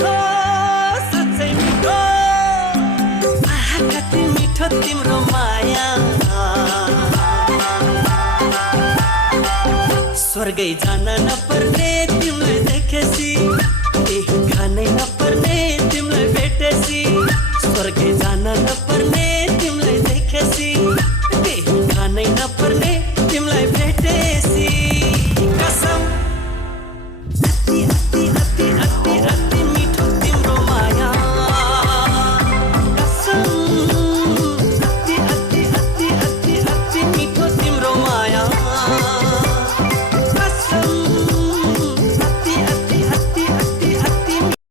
मिठो साँच्चै मिठो आहा कति मिठो तिम्रो माया स्वर्गै जान नपर्ने तिमीलाई देखेसी केही खानै नपर्ने तिमीलाई भेटेसी स्वर्गै जान नपर्ने